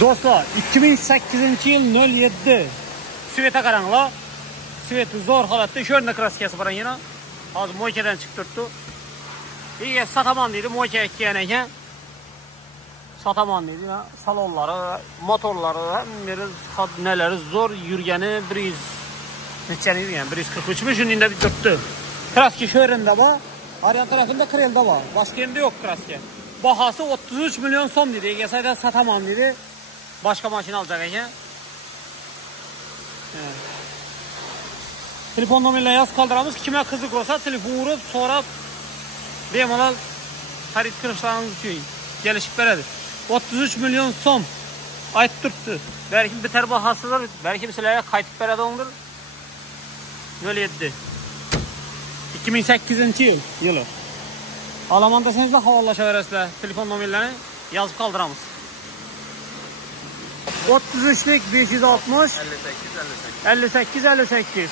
Do'stlar, 2008-yil 07 Sveta qaranglar. Sveti zo'r holatda, shu yerda kraskasi bor yana. Hozir moykadan chiqib turibdi. Ega sataman deydi, moyka ekkan ekan. Sataman deydi, salonlari, motorlari, hammasi nalari zo'r yurgani 100 nechani yurgan, 143 mi shuningda turibdi. Kraska shu yerda bor, Aryan tarafında Krelda bor. Boshqa yerda yo'q kraska. Bahası 33 milyon so'm dedi. Ega sayda sataman dedi. Başka mashina olacak ekan. Telefon nomerlarini yozib qoldiramiz. Kimga qiziq bo'lsa, telefon urib, so'rab bemalol xarid qilishlaringiz uchun kelishib beradi. 33 milyon so'm aytib turibdi. Balki bitar bahosidir, balki sizlarga qaytib beradidir. 07 2008-yil. Alaman desangizlar havolashaverasizlar. Telefon nomerlarini yozib qoldiramiz. 33'lik 560 58 58